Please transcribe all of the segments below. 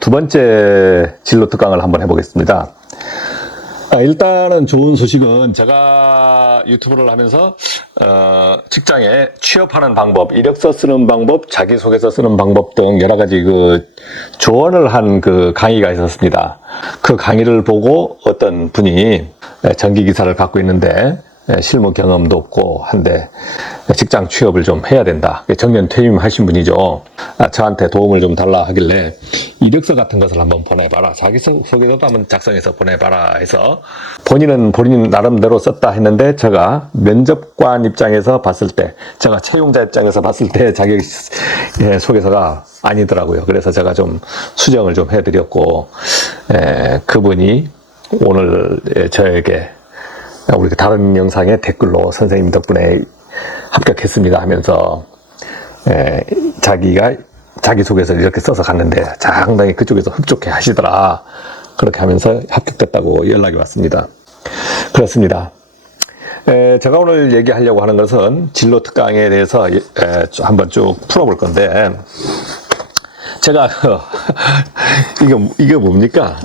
두 번째 진로 특강을 한번 해보겠습니다. 일단은 좋은 소식은 제가 유튜브를 하면서 직장에 취업하는 방법, 이력서 쓰는 방법, 자기소개서 쓰는 방법 등 여러 가지 조언을 한 강의가 있었습니다. 그 강의를 보고 어떤 분이 전기기사를 갖고 있는데 실무 경험도 없고 한데 직장 취업을 좀 해야 된다. 정년 퇴임하신 분이죠. 저한테 도움을 좀 달라 하길래 이력서 같은 것을 한번 보내봐라. 자기소개서도 한번 작성해서 보내봐라 해서 본인 나름대로 썼다 했는데 제가 면접관 입장에서 봤을 때, 제가 채용자 입장에서 봤을 때 자기소개서가 아니더라고요. 그래서 제가 좀 수정을 좀 해드렸고, 그분이 오늘 저에게 우리 다른 영상에 댓글로 선생님 덕분에 합격했습니다 하면서 자기소개서를 이렇게 써서 갔는데 상당히 그쪽에서 흡족해 하시더라. 그렇게 하면서 합격됐다고 연락이 왔습니다. 그렇습니다. 제가 오늘 얘기하려고 하는 것은 진로 특강에 대해서 한번 쭉 풀어볼 건데, 제가 이게 뭡니까?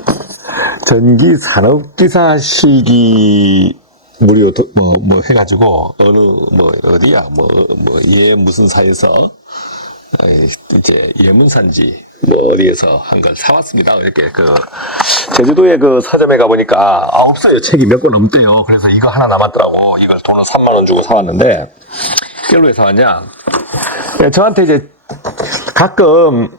전기 산업기사 실기 무료 해가지고 어디야 무슨 사에서 이제 예문산지 어디에서 한 걸 사왔습니다. 이렇게 제주도에 서점에 가보니까 없어요. 책이 몇 권 넘대요. 그래서 이거 하나 남았더라고. 이걸 돈을 3만 원 주고 사왔는데, 이걸 왜 사왔냐? 저한테 이제 가끔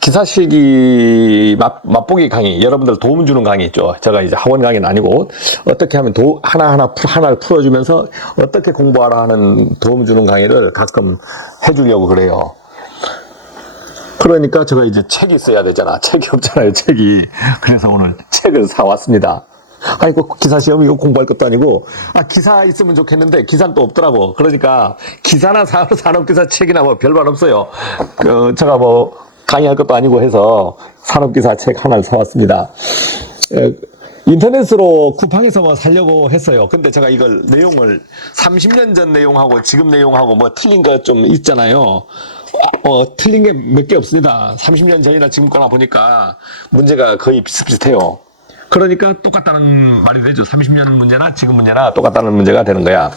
기사실기 맛보기 강의, 여러분들 도움 주는 강의 있죠. 제가 이제 학원 강의는 아니고 어떻게 하면 하나를 풀어주면서 어떻게 공부하라 하는 도움 주는 강의를 가끔 해주려고 그래요. 그러니까 제가 이제 책이 있어야 되잖아. 책이 없잖아요, 책이. 그래서 오늘 책을 사왔습니다. 기사 시험 이거 공부할 것도 아니고, 기사 있으면 좋겠는데 기사는 또 없더라고. 그러니까 기사나 산업기사 책이나 별반 없어요. 제가 강의할 것도 아니고 해서 산업기사 책 하나를 사왔습니다. 인터넷으로 쿠팡에서 사려고 했어요. 근데 제가 이걸 내용을 30년 전 내용하고 지금 내용하고 틀린 거 좀 있잖아요. 틀린 게 몇 개 없습니다. 30년 전이나 지금 거나 보니까 문제가 거의 비슷비슷해요. 그러니까 똑같다는 말이 되죠. 30년 문제나 지금 문제나 똑같다는 문제가 되는 거야.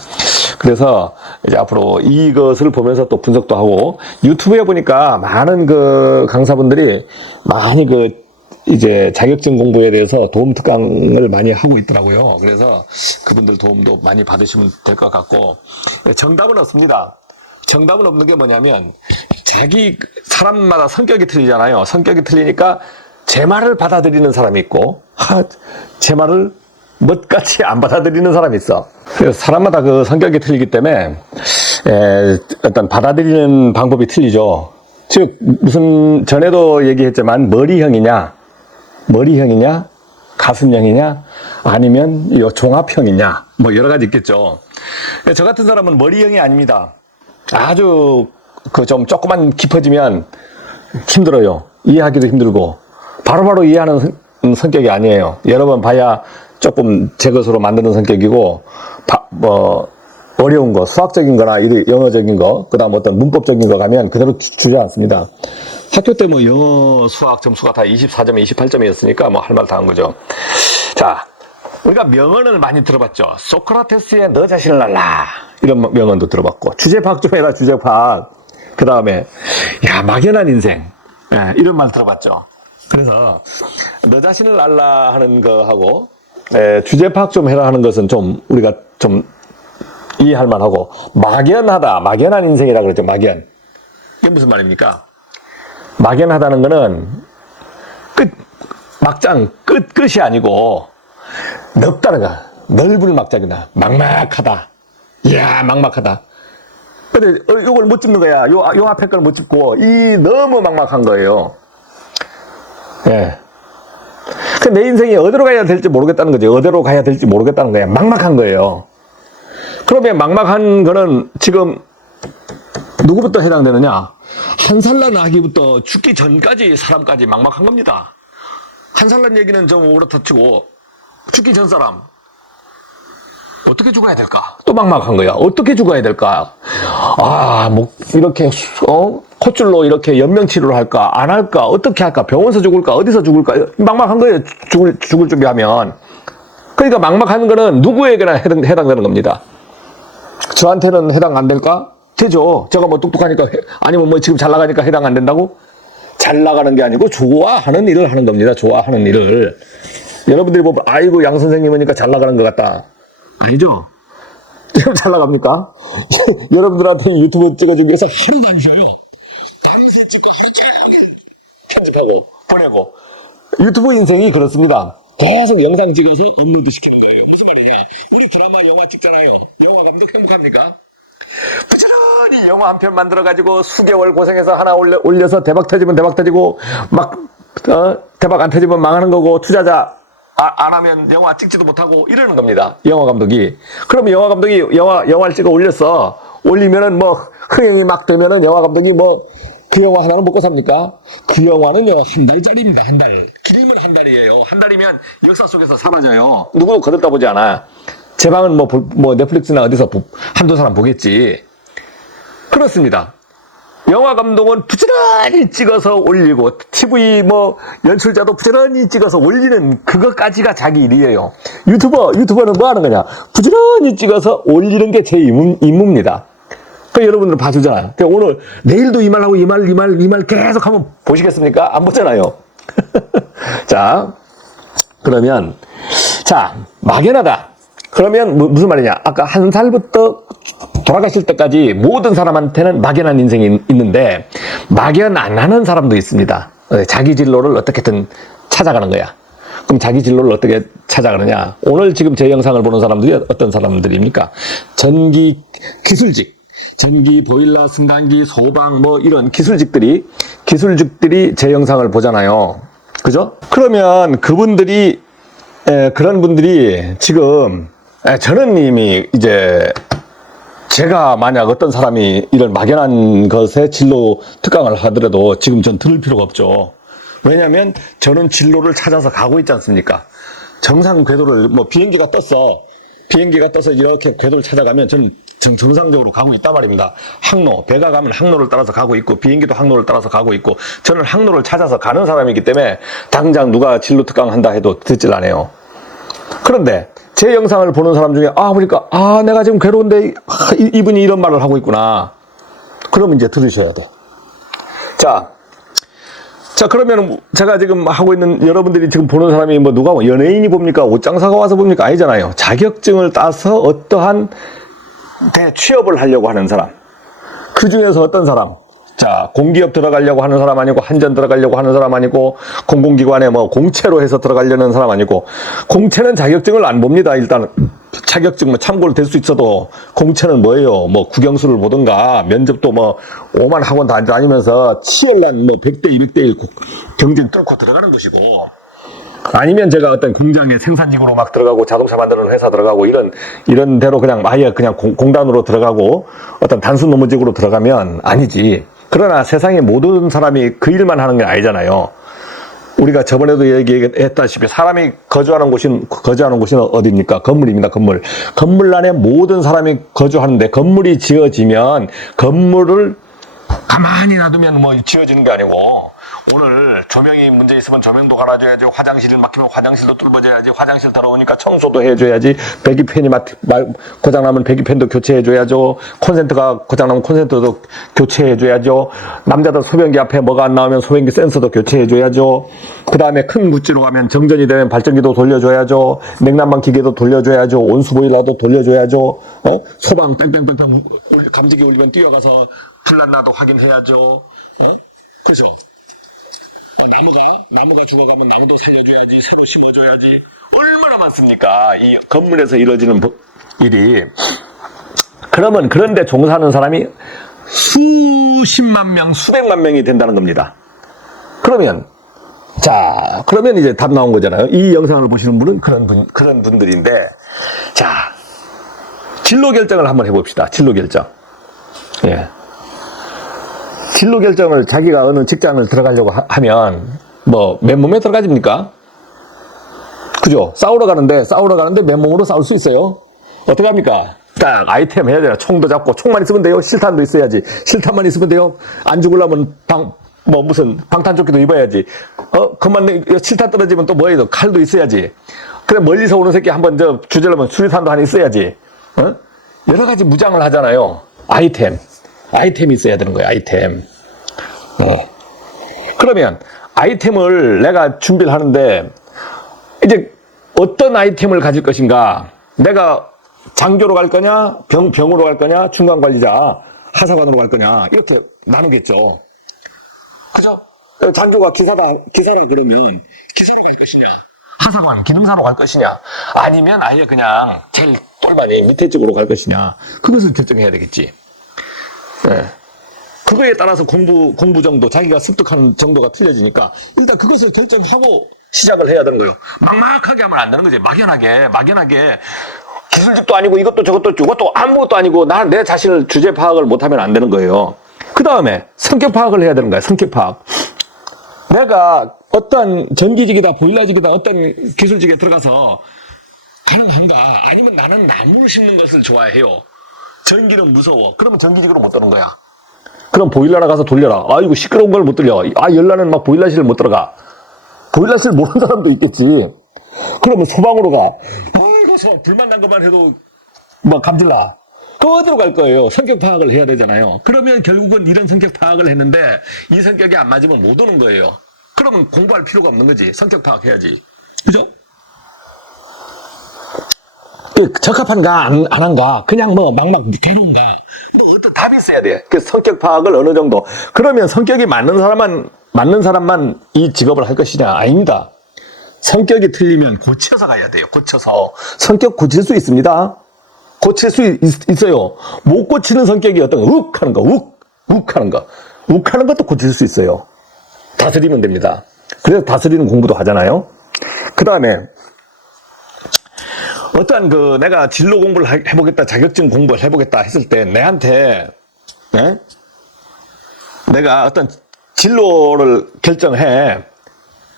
그래서 이제 앞으로 이것을 보면서 또 분석도 하고, 유튜브에 보니까 많은 강사분들이 많이 이제 자격증 공부에 대해서 도움 특강을 많이 하고 있더라고요. 그래서 그분들 도움도 많이 받으시면 될 것 같고, 정답은 없습니다. 정답은 없는 게 뭐냐면, 사람마다 성격이 틀리잖아요. 성격이 틀리니까 제 말을 받아들이는 사람이 있고, 제 말을 멋같이 안 받아들이는 사람이 있어. 그래서 사람마다 성격이 틀리기 때문에 어떤 받아들이는 방법이 틀리죠. 즉 전에도 얘기했지만 머리형이냐, 가슴형이냐, 아니면 종합형이냐, 여러 가지 있겠죠. 저 같은 사람은 머리형이 아닙니다. 아주 조금만 깊어지면 힘들어요. 이해하기도 힘들고 바로바로 이해하는 성격이 아니에요. 여러 번 봐야 조금 제 것으로 만드는 성격이고, 어려운 거, 수학적인 거나 영어적인 거, 그 다음 어떤 문법적인 거 가면 그대로 주저앉습니다. 학교 때 영어, 수학 점수가 다 24점에 28점이었으니까 할 말 다 한 거죠. 자, 우리가 명언을 많이 들어봤죠. 소크라테스의 너 자신을 알라, 이런 명언도 들어봤고, 주제파악 좀 해라, 주제파악. 그 다음에 막연한 인생, 이런 말 들어봤죠. 그래서 너 자신을 알라 하는 거하고 주제 파악 좀 해라 하는 것은 우리가 이해할 만하고, 막연한 인생이라 그러죠. 막연. 이게 무슨 말입니까? 막연하다는 거는 끝이 아니고 넓다는 거야. 넓은 막장이다. 막막하다. 이야, 막막하다. 근데 이걸 못 짚는 거야. 요 앞에 걸 못 짚고 너무 막막한 거예요. 내 인생이 어디로 가야 될지 모르겠다는 거죠. 어디로 가야 될지 모르겠다는 거야. 막막한 거예요. 그러면 막막한 거는 지금 누구부터 해당되느냐? 한산란 아기부터 죽기 전까지 사람까지 막막한 겁니다. 한산란 얘기는 좀 그렇다 치고, 죽기 전 사람 어떻게 죽어야 될까? 또 막막한 거야. 어떻게 죽어야 될까? 이렇게 콧줄로 이렇게 연명 치료를 할까, 안 할까, 어떻게 할까, 병원에서 죽을까, 어디서 죽을까, 막막한 거예요. 죽을 준비하면. 그러니까 막막한 거는 누구에게나 해당되는 겁니다. 저한테는 해당 안 될까? 되죠. 제가 뭐 똑똑하니까, 아니면 뭐 지금 잘 나가니까 해당 안 된다고? 잘 나가는 게 아니고 좋아하는 일을 하는 겁니다. 좋아하는 일을. 여러분들이 보면, 아이고, 양 선생님이니까 잘 나가는 것 같다. 아니죠? 잘 나갑니까? 여러분들한테 유튜브 찍어주기 위해서 하루도 안 쉬어요. 밤새 찍고 편집하고 보내고. 유튜브 인생이 그렇습니다. 계속 영상 찍어서 업로드 시키는 거예요. 무슨 말이냐? 우리 드라마, 영화 찍잖아요. 영화 감독 행복합니까? 부지런히 영화 한 편 만들어가지고 수개월 고생해서 하나 올려서 대박 터지면 대박 터지고, 막, 대박 안 터지면 망하는 거고, 투자자 안 하면 영화 찍지도 못하고 이러는 겁니다. 영화 감독이. 그러면 영화 감독이 영화를 찍어 올렸어. 올리면은 뭐, 흥행이 막 되면은 영화 감독이 뭐, 그 영화 하나는 먹고 삽니까? 그 영화는요, 한 달짜리입니다, 한 달. 길이면 한 달이에요. 한 달이면 역사 속에서 사라져요. 누구도 거들떠 보지 않아. 제 방은 뭐 넷플릭스나 어디서 한두 사람 보겠지. 그렇습니다. 영화 감독은 부지런히 찍어서 올리고, TV 뭐 연출자도 부지런히 찍어서 올리는 그것까지가 자기 일이에요. 유튜버는 뭐 하는 거냐? 부지런히 찍어서 올리는 게 제 임무입니다. 그 여러분들 봐주잖아요. 오늘 내일도 이 말하고 이 말 계속 하면 보시겠습니까? 안 보잖아요. 자, 그러면 자, 막연하다. 그러면 무슨 말이냐? 아까 1살부터 돌아가실 때까지 모든 사람한테는 막연한 인생이 있는데 막연 안 하는 사람도 있습니다. 자기 진로를 어떻게든 찾아가는 거야. 그럼 자기 진로를 어떻게 찾아가느냐? 오늘 지금 제 영상을 보는 사람들이 어떤 사람들입니까? 전기 기술직, 전기, 보일러, 승강기, 소방 뭐 이런 기술직들이 제 영상을 보잖아요. 그죠? 그러면 그런 분들이 지금 저는 이미 이제 제가 만약 어떤 사람이 이런 막연한 것에 진로 특강을 하더라도 지금 전 들을 필요가 없죠. 왜냐하면 저는 진로를 찾아서 가고 있지 않습니까? 정상 궤도를 뭐 비행기가 떠서 이렇게 궤도를 찾아가면 저는 정상적으로 가고 있단 말입니다. 항로, 배가 가면 항로를 따라서 가고 있고 비행기도 항로를 따라서 가고 있고 저는 항로를 찾아서 가는 사람이기 때문에 당장 누가 진로 특강 한다 해도 듣질 않아요. 그런데 제 영상을 보는 사람 중에 보니까 내가 지금 괴로운데 이분이 이런 말을 하고 있구나. 그러면 이제 들으셔야 돼. 자 그러면 제가 지금 하고 있는 여러분들이 지금 보는 사람이 뭐 누가 연예인이 봅니까? 옷장사가 와서 봅니까? 아니잖아요. 자격증을 따서 어떠한 취업을 하려고 하는 사람. 그 중에서 어떤 사람? 자, 공기업 들어가려고 하는 사람 아니고, 한전 들어가려고 하는 사람 아니고, 공공기관에 뭐 공채로 해서 들어가려는 사람 아니고, 공채는 자격증을 안 봅니다. 일단 자격증 뭐 참고로 될 수 있어도 공채는 뭐예요? 뭐 국영수를 보든가 면접도 뭐 5만 학원 다니면서 치열난 뭐 100대 200대 1 경쟁 뚫고 들어가는 것이고, 아니면 제가 어떤 공장에 생산직으로 막 들어가고 자동차 만드는 회사 들어가고 이런 데로 그냥 아예 그냥 공단으로 들어가고 어떤 단순 노무직으로 들어가면 아니지. 그러나 세상의 모든 사람이 그 일만 하는 게 아니잖아요. 우리가 저번에도 얘기했다시피 사람이 거주하는 곳은 어디입니까? 건물입니다. 건물 안에 모든 사람이 거주하는데 건물이 지어지면 건물을 가만히 놔두면 뭐 지어지는 게 아니고, 오늘 조명이 문제 있으면 조명도 갈아줘야지, 화장실이 막히면 화장실도 뚫어줘야지, 화장실 들어오니까 청소도 해줘야지, 배기팬이 고장나면 배기팬도 교체해줘야죠, 콘센트가 고장나면 콘센트도 교체해줘야죠, 남자들 소변기 앞에 뭐가 안 나오면 소변기 센서도 교체해줘야죠, 그 다음에 큰 구찌로 가면 정전이 되면 발전기도 돌려줘야죠, 냉난방 기계도 돌려줘야죠, 온수보일러도 돌려줘야죠, 소방 뺑뺑뺑뺑 감지기 울리면 뛰어가서 불났나도 확인해야죠. 그죠? 나무가 죽어가면 나무도 살려줘야지, 새로 심어줘야지. 얼마나 많습니까? 이 건물에서 이루어지는 일이. 그러면 그런데 종사하는 사람이 수십만 명, 수백만 명이 된다는 겁니다. 그러면 이제 답 나온 거잖아요. 이 영상을 보시는 분은 그런 분들인데, 자, 진로 결정을 한번 해봅시다. 진로 결정. 예. 진로 결정을 자기가 어느 직장을 들어가려고 하면 뭐 맨몸에 들어가집니까? 그죠? 싸우러 가는데 맨몸으로 싸울 수 있어요? 어떻게 합니까? 딱 아이템 해야 돼요. 총도 잡고, 총만 있으면 돼요. 실탄도 있어야지. 실탄만 있으면 돼요. 안 죽으려면 무슨 방탄조끼도 입어야지. 그만, 실탄 떨어지면 또 뭐 해야 돼? 칼도 있어야지. 그래, 멀리서 오는 새끼 한번 주제려면 수리탄도 하나 있어야지. 여러 가지 무장을 하잖아요. 아이템이 있어야 되는 거예요, 아이템. 네. 그러면 아이템을 내가 준비를 하는데, 이제 어떤 아이템을 가질 것인가? 내가 장교로 갈 거냐, 병으로 갈 거냐, 중간관리자, 하사관으로 갈 거냐, 이렇게 나누겠죠. 그죠? 장교가 기사라 그러면 기사로 갈 것이냐, 하사관, 기능사로 갈 것이냐, 아니면 아예 그냥 제일 똘마니 밑에 쪽으로 갈 것이냐, 그것을 결정해야 되겠지. 네. 그거에 따라서 공부 정도, 자기가 습득하는 정도가 틀려지니까 일단 그것을 결정하고 시작을 해야 되는 거예요. 막막하게 하면 안 되는 거지. 막연하게 기술직도 아니고 이것도 저것도 아무것도 아니고 내 자신을 주제 파악을 못하면 안 되는 거예요. 그 다음에 성격 파악을 해야 되는 거야. 성격 파악. 내가 어떤 전기직이다 보일러직이다 어떤 기술직에 들어가서 가능한가? 아니면 나는 나무를 심는 것을 좋아해요. 전기는 무서워. 그러면 전기직으로 못 들어는 거야. 그럼 보일러나 가서 돌려라. 이거 시끄러운 걸 못 들려. 열나는 막 보일러실을 못 들어가. 보일러실 모르는 사람도 있겠지. 그러면 소방으로 가. 불만 난 것만 해도 감질나. 또 어디로 갈 거예요? 성격 파악을 해야 되잖아요. 그러면 결국은 이런 성격 파악을 했는데 이 성격이 안 맞으면 못 오는 거예요. 그러면 공부할 필요가 없는 거지. 성격 파악해야지. 그죠? 적합한가 안 한가 그냥 막막 대놓은가 어떤 답이 있어야 돼. 그 성격 파악을 어느 정도. 그러면 성격이 맞는 사람만 이 직업을 할 것이냐? 아닙니다. 성격이 틀리면 고쳐서 가야 돼요. 고쳐서. 성격 고칠 수 있습니다. 고칠 수 있어요. 못 고치는 성격이 어떤 욱 하는 것도 고칠 수 있어요. 다스리면 됩니다. 그래서 다스리는 공부도 하잖아요. 그 다음에 어떠한 내가 진로 공부를 해보겠다, 자격증 공부를 해보겠다 했을 때 내한테 내가 어떤 진로를 결정해.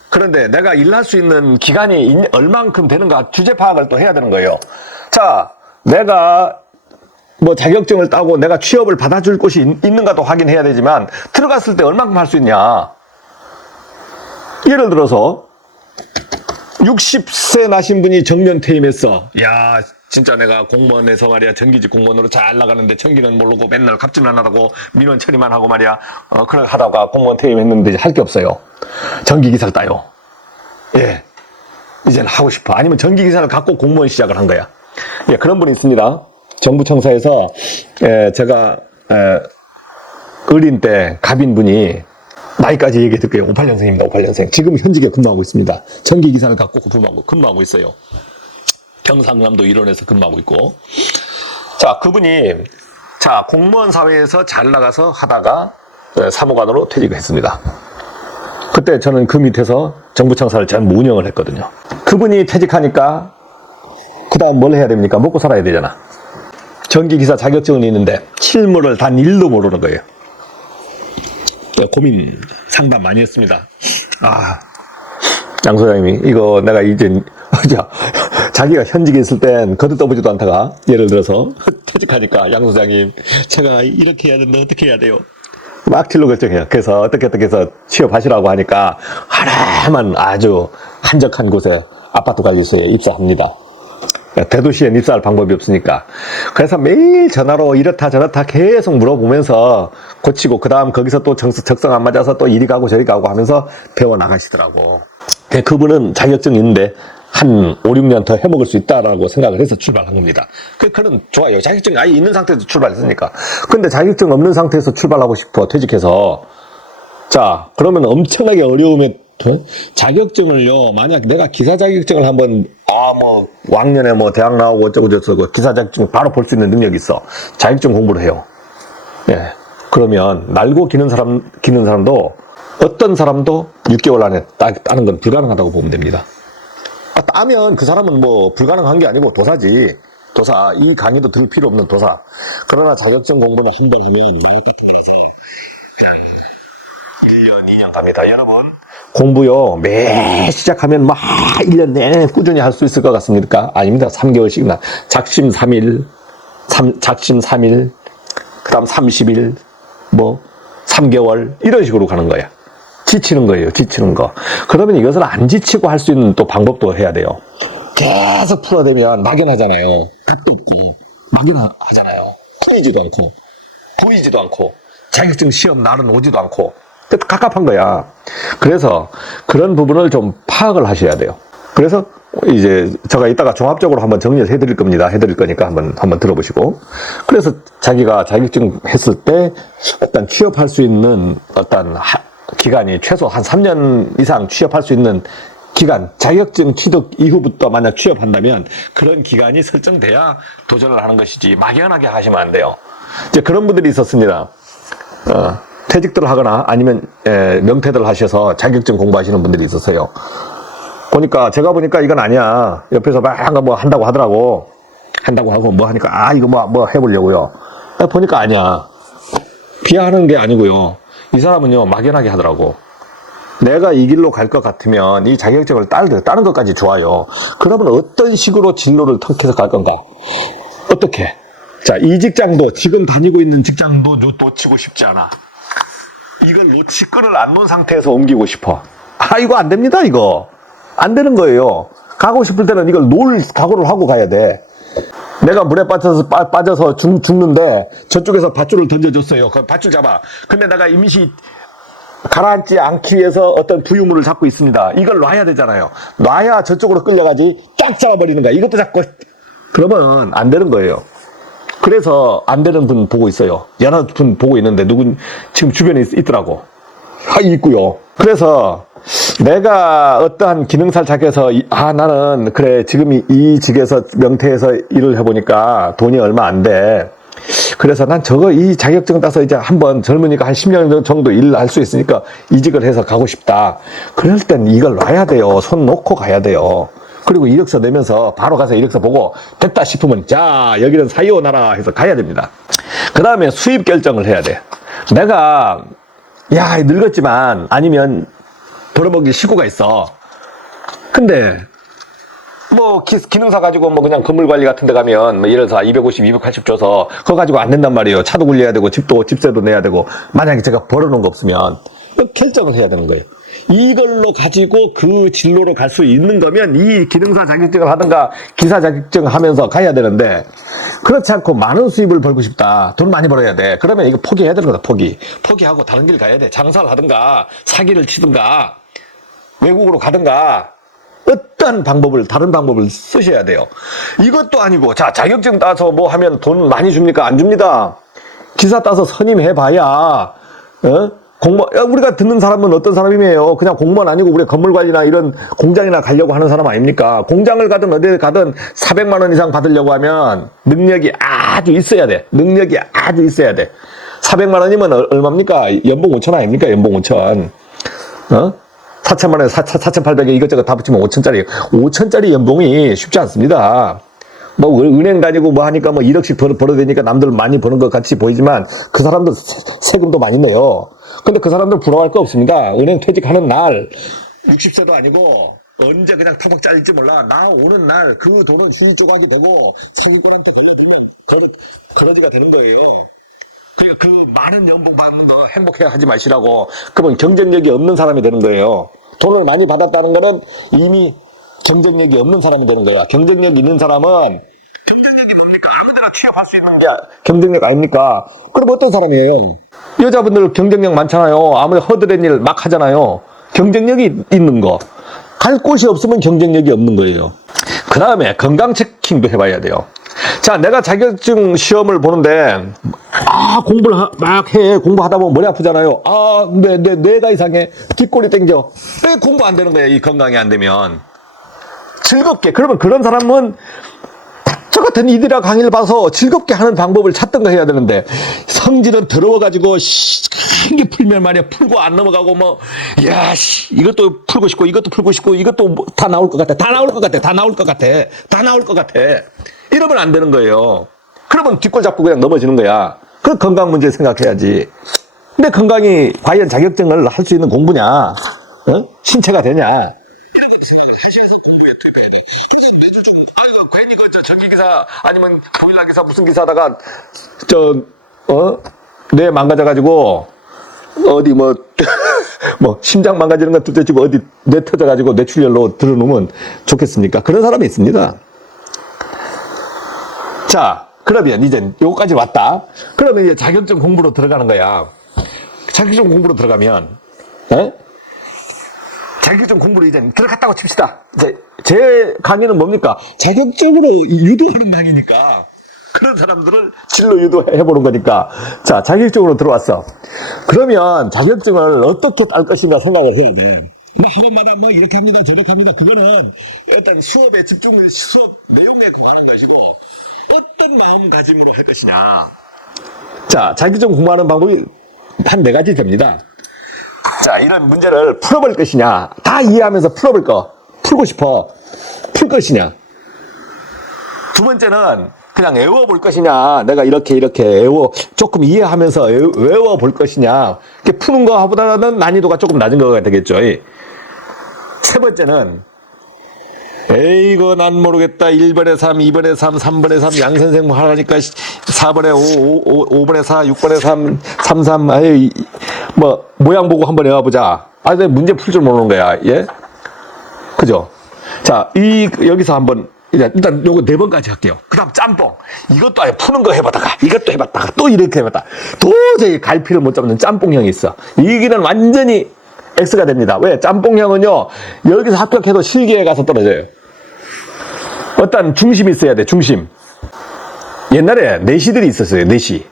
그런데 내가 일할 수 있는 기간이 얼만큼 되는가 주제 파악을 또 해야 되는 거예요. 자, 내가 자격증을 따고 내가 취업을 받아줄 곳이 있는가도 확인해야 되지만 들어갔을 때 얼만큼 할 수 있냐. 예를 들어서 60세 나신 분이 정년 퇴임했어. 야, 진짜 내가 공무원에서 말이야 전기직 공무원으로 잘 나가는데 전기는 모르고 맨날 갑질 안 하고 민원 처리만 하고 말이야 그렇게 하다가 공무원 퇴임했는데 할 게 없어요. 전기기사를 따요. 예, 이제는 하고 싶어. 아니면 전기기사를 갖고 공무원 시작을 한 거야. 예, 그런 분이 있습니다. 정부청사에서 제가 어린 때 갑인 분이 나이까지 얘기해 드릴게요. 58년생입니다. 58년생. 지금 현직에 근무하고 있습니다. 전기기사를 갖고 근무하고 있어요. 경상남도 일원에서 근무하고 있고. 자, 그분이 공무원 사회에서 잘 나가서 하다가 사무관으로 퇴직을 했습니다. 그때 저는 그 밑에서 정부청사를 전부 운영을 했거든요. 그분이 퇴직하니까 그 다음 뭘 해야 됩니까? 먹고 살아야 되잖아. 전기기사 자격증은 있는데 실무를 단 1도 모르는 거예요. 고민 상담 많이 했습니다. 양 소장님이 이거 내가 이제 자기가 현직에 있을 땐 거듭떠보지도 않다가 예를 들어서 퇴직하니까 양 소장님 제가 이렇게 해야 되는데 어떻게 해야 돼요? 막 진로 결정해요. 그래서 어떻게 해서 취업하시라고 하니까 하나만 아주 한적한 곳에 아파트 관리소에 입사합니다. 대도시엔 입사할 방법이 없으니까. 그래서 매일 전화로 이렇다 저렇다 계속 물어보면서 고치고 그 다음 거기서 또 적성 안 맞아서 또 이리 가고 저리 가고 하면서 배워 나가시더라고. 그분은 자격증이 있는데 한 5, 6년 더 해먹을 수 있다라고 생각을 해서 출발한 겁니다. 그는 좋아요. 자격증이 아예 있는 상태에서 출발했으니까. 근데 자격증 없는 상태에서 출발하고 싶어, 퇴직해서. 자, 그러면 엄청나게 어려움에 자격증을요, 만약 내가 기사 자격증을 한번, 왕년에 대학 나오고 어쩌고저쩌고 기사 자격증 바로 볼 수 있는 능력이 있어. 자격증 공부를 해요. 예. 그러면 날고 기는 사람도 어떤 사람도 6개월 안에 따는 건 불가능하다고 보면 됩니다. 따면 그 사람은 불가능한 게 아니고 도사지. 도사. 이 강의도 들을 필요 없는 도사. 그러나 자격증 공부만 한 번 하면 마약 같은 거라서 그냥 1년, 2년 갑니다. 여러분, 공부요, 매 시작하면 막 1년 내내 꾸준히 할 수 있을 것 같습니까? 아닙니다. 3개월씩이나. 작심 3일, 작심 3일, 그 다음 30일, 3개월, 이런 식으로 가는 거야. 지치는 거예요, 지치는 거. 그러면 이것을 안 지치고 할 수 있는 또 방법도 해야 돼요. 계속 풀어대면 막연하잖아요. 답도 없고, 막연하잖아요. 풀리지도 않고, 보이지도 않고, 자격증 시험 날은 오지도 않고, 갑갑한 거야. 그래서 그런 부분을 좀 파악을 하셔야 돼요. 그래서 이제 제가 이따가 종합적으로 한번 정리를 해드릴 겁니다. 해드릴 거니까 한번 들어보시고. 그래서 자기가 자격증 했을 때 일단 취업할 수 있는 어떤 기간이 최소 한 3년 이상 취업할 수 있는 기간, 자격증 취득 이후부터 만약 취업한다면 그런 기간이 설정돼야 도전을 하는 것이지 막연하게 하시면 안 돼요. 이제 그런 분들이 있었습니다. 퇴직들 하거나 아니면 명퇴들 하셔서 자격증 공부하시는 분들이 있었어요. 제가 보니까 이건 아니야. 옆에서 막 한다고 하더라고. 한다고 하고 하니까 이거 해보려고요. 보니까 아니야. 비하하는 게 아니고요. 이 사람은요 막연하게 하더라고. 내가 이 길로 갈 것 같으면 이 자격증을 따는 것까지 좋아요. 그러면 어떤 식으로 진로를 택해서 갈 건가? 어떻게? 자, 이 직장도 지금 다니고 있는 직장도 놓치고 싶지 않아. 이걸 끈을 안 놓은 상태에서 옮기고 싶어. 이거 안 됩니다, 이거. 안 되는 거예요. 가고 싶을 때는 이걸 놓을 각오를 하고 가야 돼. 내가 물에 빠져서 죽는데 저쪽에서 밧줄을 던져줬어요. 그 밧줄 잡아. 근데 내가 이미시 가라앉지 않기 위해서 어떤 부유물을 잡고 있습니다. 이걸 놔야 되잖아요. 놔야 저쪽으로 끌려가지. 딱 잡아버리는 거야. 이것도 잡고. 그러면 안 되는 거예요. 그래서 안 되는 분 보고 있어요. 여러 분 보고 있는데 지금 주변에 있더라고. 있고요. 그래서 내가 어떠한 기능사를 자격해서 나는 그래 지금 이 직에서 명퇴해서 일을 해보니까 돈이 얼마 안 돼. 그래서 난 이 자격증 따서 이제 한번 젊으니까 한 10년 정도 일을 할 수 있으니까 이직을 해서 가고 싶다. 그럴 땐 이걸 놔야 돼요. 손 놓고 가야 돼요. 그리고 이력서 내면서 바로 가서 이력서 보고 됐다 싶으면 자 여기는 사이오나라 해서 가야 됩니다. 그 다음에 수입 결정을 해야 돼. 내가 늙었지만 아니면 벌어먹기 식구가 있어. 근데 기능사 가지고 그냥 건물 관리 같은 데 가면 예를 들어서 250, 280 줘서 그거 가지고 안 된단 말이에요. 차도 굴려야 되고 집세도 내야 되고 만약에 제가 벌어놓은 거 없으면 결정을 해야 되는 거예요. 이걸로 가지고 그 진로로 갈 수 있는 거면 이 기능사 자격증을 하든가 기사 자격증 하면서 가야 되는데 그렇지 않고 많은 수입을 벌고 싶다. 돈 많이 벌어야 돼. 그러면 이거 포기해야 되는 거다. 포기하고 다른 길 가야 돼. 장사를 하든가 사기를 치든가 외국으로 가든가 어떤 다른 방법을 쓰셔야 돼요. 이것도 아니고 자격증 따서 하면 돈 많이 줍니까? 안 줍니다. 기사 따서 선임해봐야 우리가 듣는 사람은 어떤 사람이에요? 그냥 공무원 아니고 우리 건물관리나 이런 공장이나 가려고 하는 사람 아닙니까? 공장을 가든 어디를 가든 400만 원 이상 받으려고 하면 능력이 아주 있어야 돼. 400만 원이면 얼마입니까? 연봉 5천 아닙니까? 연봉 5천. 4천만 원에 4,800에 이것저것 다 붙이면 5천짜리. 5천짜리 연봉이 쉽지 않습니다. 은행 다니고 하니까 1억씩 벌어대니까 남들 많이 버는 것 같이 보이지만 그 사람들 세금도 많이 내요. 근데 그 사람들 부러워할 거 없습니다. 은행 퇴직하는 날 60세도 아니고 언제 그냥 타박 잘릴지 몰라. 나 오는 날 그 돈은 수익 조각이 되고 자기들한테 걸려주면 그러지가 되는 거예요. 그러니까 그 많은 연봉 받는 거 행복해 하지 마시라고. 그러면 경쟁력이 없는 사람이 되는 거예요. 돈을 많이 받았다는 거는 이미 경쟁력이 없는 사람이 되는 거야. 경쟁력 있는 사람은 경쟁력이 뭡니까? 아무데나 취업할 수 있는 게 경쟁력 아닙니까? 그럼 어떤 사람이에요? 여자분들 경쟁력 많잖아요. 아무리 허드렛 일 막 하잖아요. 경쟁력이 있는 거. 갈 곳이 없으면 경쟁력이 없는 거예요. 그 다음에 건강 체킹도 해봐야 돼요. 자, 내가 자격증 시험을 보는데 공부를 막 해. 공부하다 보면 머리 아프잖아요. 뇌가 이상해. 뒷골이 땡겨. 왜 공부 안 되는 거야? 이 건강이 안 되면. 즐겁게. 그러면 그런 사람은 저 같은 이들아 강의를 봐서 즐겁게 하는 방법을 찾던가 해야 되는데 성질은 더러워가지고 한개 풀면 말이야 풀고 안 넘어가고 이것도 풀고 싶고 이것도 풀고 싶고 이것도 다 나올 것 같아. 다 나올 것 같아. 이러면 안 되는 거예요. 그러면 뒷골 잡고 그냥 넘어지는 거야. 그 건강 문제 생각해야지. 근데 건강이 과연 자격증을 할 수 있는 공부냐? 신체가 되냐? 이런 것도 생각을 하시면서 공부에 투입해야 돼. 그래서 매주 좀, 아이고, 괜히 저 전기기사, 아니면 보일러 기사, 무슨 기사 하다가, 뇌 망가져가지고, 어디 심장 망가지는 건 둘째치고 어디 뇌 터져가지고 뇌출혈로 들어놓으면 좋겠습니까? 그런 사람이 있습니다. 자, 그러면 이제 요거까지 왔다. 그러면 이제 자격증 공부로 들어가는 거야. 자격증 공부로 들어가면, 자격증 공부로 이제 들어갔다고 칩시다. 이제 제 강의는 뭡니까? 자격증으로 유도하는 강의니까. 그런 사람들을 진로 유도해보는 거니까. 자, 자격증으로 들어왔어. 그러면 자격증을 어떻게 딸 것인가 생각을 해야 돼. 학원마다 이렇게 합니다, 저렇게 합니다. 그거는 일단 수업에 집중을 수업 내용에 관한 것이고, 어떤 마음가짐으로 할 것이냐. 자, 자격증 공부하는 방법이 한 4가지 됩니다. 자, 이런 문제를 풀어볼 것이냐. 다 이해하면서 풀어볼 거. 풀고 싶어. 풀 것이냐. 두 번째는 그냥 외워볼 것이냐. 내가 이렇게 조금 이해하면서 외워볼 것이냐. 이렇게 푸는 거보다는 난이도가 조금 낮은 거가 되겠죠. 세 번째는 에이거 난 모르겠다. 1번에 3, 2번에 3, 3번에 3 양선생 하라니까 4번에 5, 5번에 4, 6번에 3, 3, 3 모양 보고 한번 외워보자. 내 문제 풀 줄 모르는 거야. 예? 그죠? 자, 여기서 한번 일단 요거 4번까지 할게요. 그 다음 짬뽕. 이것도 아예 푸는 거 해봤다가 이것도 해봤다가 또 이렇게 해봤다. 도저히 갈피를 못 잡는 짬뽕형이 있어. 이기는 완전히 X가 됩니다. 왜? 짬뽕형은요, 여기서 합격해도 실기에 가서 떨어져요. 어떤 중심이 있어야 돼, 중심. 옛날에 내시들이 있었어요, 내시.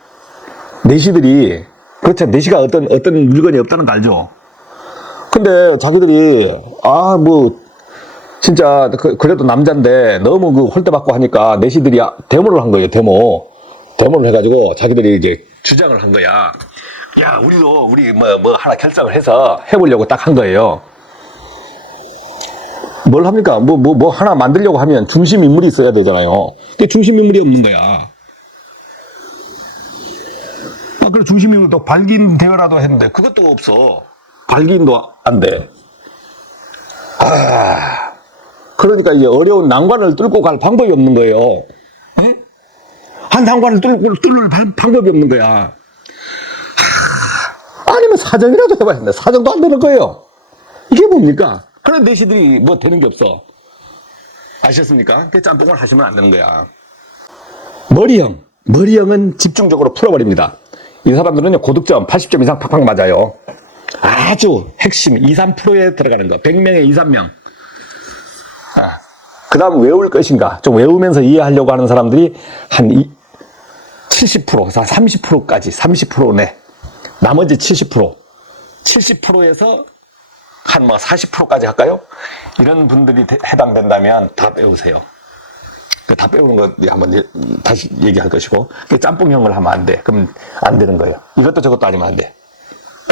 내시들이, 그렇죠. 내시가 어떤 물건이 없다는 거 알죠? 근데 자기들이, 진짜, 그래도 남잔데 너무 홀대받고 하니까 내시들이 데모를 한 거예요, 데모를 해가지고 자기들이 이제 주장을 한 거야. 야, 우리 하나 결정을 해서 해보려고 딱 한 거예요. 뭘 합니까? 하나 만들려고 하면 중심 인물이 있어야 되잖아요. 근데 중심 인물이 없는 거야. 그래, 중심 인물도 발기인 대회라도 했는데 그것도 없어. 발기인도 안 돼. 그러니까 이제 어려운 난관을 뚫고 갈 방법이 없는 거예요. 한 난관을 뚫을 방법이 없는 거야. 아니면 사정이라도 해봐야 된다. 사정도 안 되는 거예요. 이게 뭡니까? 그래, 내시들이 되는 게 없어. 아셨습니까? 그 짬뽕을 하시면 안 되는 거야. 머리형은 집중적으로 풀어버립니다. 이 사람들은요, 고득점 80점 이상 팍팍 맞아요. 아주 핵심 2, 3%에 들어가는 거. 100명에 2, 3명. 그 다음 외울 것인가. 좀 외우면서 이해하려고 하는 사람들이 한 70%, 30%까지, 30% 내. 나머지 70%에서 한 40%까지 할까요? 이런 분들이 해당된다면 다 배우세요. 다 배우는 거 한번 다시 얘기할 것이고, 짬뽕형을 하면 안 돼. 그럼 안 되는 거예요. 이것도 저것도 아니면 안 돼.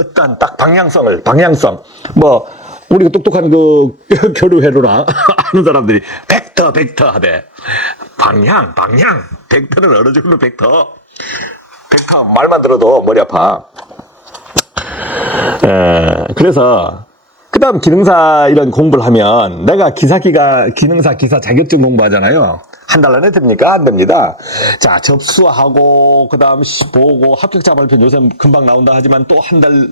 어떤 딱 방향성, 우리가 똑똑한 교류회로나 아는 사람들이 벡터 하대. 방향. 벡터는 어느 정도 벡터 말만 들어도 머리 아파. 그래서 그 다음 기능사 이런 공부를 하면 내가 기능사 기사 자격증 공부하잖아요. 한 달 안에 됩니까? 안 됩니다. 자, 접수하고 그 다음 보고 합격자 발표 요새 금방 나온다 하지만 또 한 달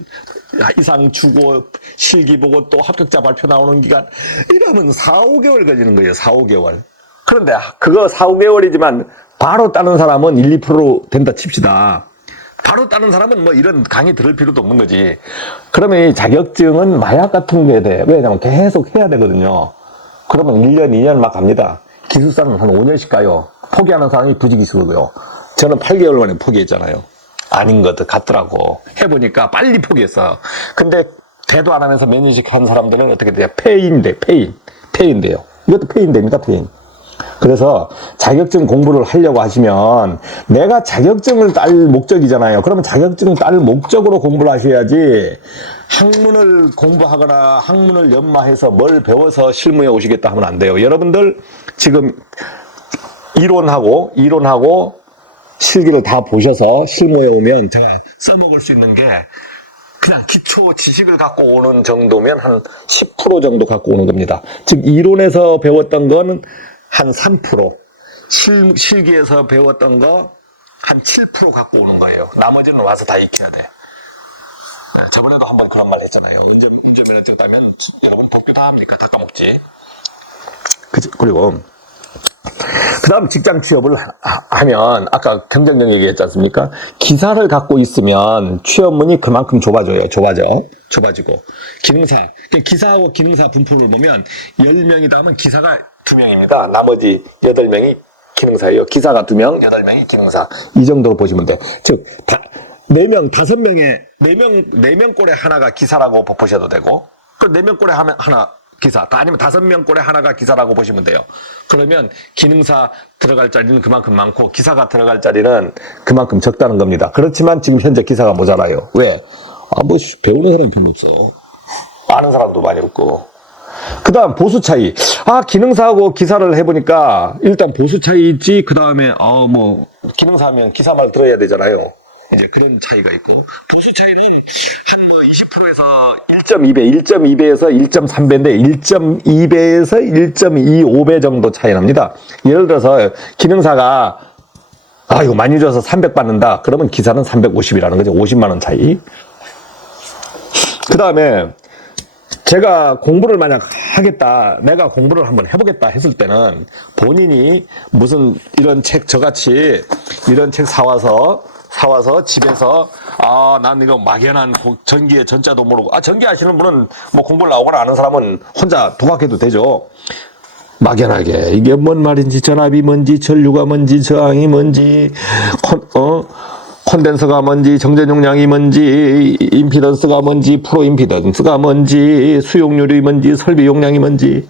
이상 주고 실기 보고 또 합격자 발표 나오는 기간 이러면 4, 5개월 걸리는 거예요. 4, 5개월. 그런데 그거 4, 5개월이지만 바로 따는 사람은 1, 2% 된다 칩시다. 바로 따는 사람은 이런 강의 들을 필요도 없는 거지. 그러면 이 자격증은 마약 같은 게 돼. 왜냐면 계속 해야 되거든요. 그러면 1년, 2년 막 갑니다. 기술사는 한 5년씩 가요. 포기하는 사람이 부지기수고요. 저는 8개월 만에 포기했잖아요. 아닌 것 같더라고. 해보니까 빨리 포기했어. 근데 대도 안 하면서 몇 년씩 한 사람들은 어떻게 돼요? 폐인돼요. 이것도 폐인됩니다, 폐인. 그래서 자격증 공부를 하려고 하시면 내가 자격증을 딸 목적이잖아요. 그러면 자격증 딸 목적으로 공부를 하셔야지 학문을 공부하거나 학문을 연마해서 뭘 배워서 실무에 오시겠다 하면 안 돼요. 여러분들 지금 이론하고 실기를 다 보셔서 실무에 오면 제가 써먹을 수 있는 게 그냥 기초 지식을 갖고 오는 정도면 한 10% 정도 갖고 오는 겁니다. 즉 이론에서 배웠던 건 한 3%, 실기에서 배웠던 거 한 7% 갖고 오는 거예요. 나머지는 와서 다 익혀야 돼. 저번에도 한번 그런 말 했잖아요. 운전면허 들다면 여러분 복귀도 합니까? 다 까먹지. 그리고 그 다음 직장 취업을 하면 아까 경쟁력 얘기했지 않습니까? 기사를 갖고 있으면 취업문이 그만큼 좁아지고 기사하고 기능사 분포를 보면 10명이다 하면 기사가 2명입니다. 나머지 8명이 기능사예요. 기사가 2명, 8명이 기능사. 이 정도로 보시면 돼. 즉 4명, 4명 꼴에 하나가 기사라고 보셔도 되고, 그 4명 꼴에 하나 기사, 아니면 5명 꼴에 하나가 기사라고 보시면 돼요. 그러면 기능사 들어갈 자리는 그만큼 많고 기사가 들어갈 자리는 그만큼 적다는 겁니다. 그렇지만 지금 현재 기사가 모자라요. 왜? 배우는 사람이 별로 없어. 아는 사람도 많이 없고. 그 다음 보수 차이. 기능사하고 기사를 해보니까 일단 보수 차이 있지. 그 다음에 기능사 하면 기사 말 들어야 되잖아요. 이제 그런 차이가 있고, 보수 차이는 한 20%에서 1.2배, 1.3배인데 1.2배에서 1.25배 정도 차이 납니다. 예를 들어서 기능사가 이거 많이 줘서 300 받는다. 그러면 기사는 350이라는 거죠. 50만 원 차이. 그 다음에 제가 공부를 만약 하겠다, 내가 공부를 한번 해보겠다 했을 때는 본인이 무슨 이런 책, 저같이 이런 책 사와서 집에서 난 이거 막연한 전기의 전자도 모르고, 전기 아시는 분은 뭐 공부를 나오거나 아는 사람은 혼자 독학해도 되죠. 막연하게 이게 뭔 말인지, 전압이 뭔지, 전류가 뭔지, 저항이 뭔지, 콘덴서가 뭔지, 정전 용량이 뭔지, 임피던스가 뭔지, 프로 임피던스가 뭔지, 수용률이 뭔지, 설비 용량이 뭔지,